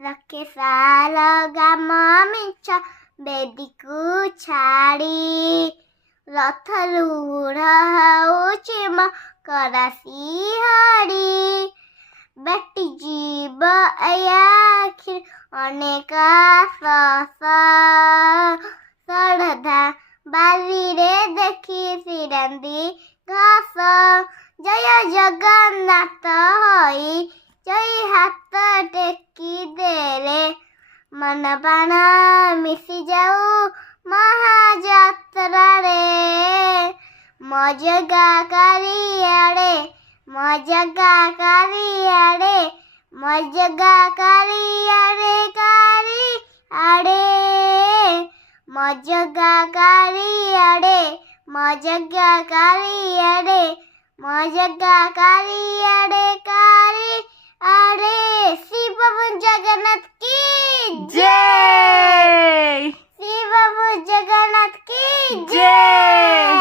ରଖେ ଶାଳଗ୍ରାମ ମିଛ ବେଦୀକୁ ଛାଡ଼ି ରଥରୂଢ଼ ହେଉଛି ମକର ଶିହରି ବେଟି ଯିବ ଆଖି ଅନେକ ଶସ ଷଢ଼ଧା ବାରିରେ ଦେଖି ଶିରାନ୍ତି ଘାସ ଜୟ ଜଗନ୍ନାଥ ହୋଇ ଜୟ ହାତ ଟେକି ଦେଲେ ମନ ପ୍ରାଣ ମିଶି ଯାଉ ମହାଯାତ୍ରାରେ ମୋ ଜଗା କାଳିଆଡ଼େ ମୋ ଜଗା କାଳିଆଡ଼େ ମୋ ଜଗା କାଳିଆଡ଼େ କାଳିଆଡ଼େ ମୋ ଜଗା କାଳିଆଡ଼େ ମୋ ଜଗା କାଳିଆଡ଼େ ମୋ ଜଗା କାଳିଆଡ଼େ କାଳିଆଡ଼େ ଶ୍ରୀ ପ୍ରଭୁ ଜଗନ୍ନାଥ की जय श्री प्रभु जगन्नाथ की जय।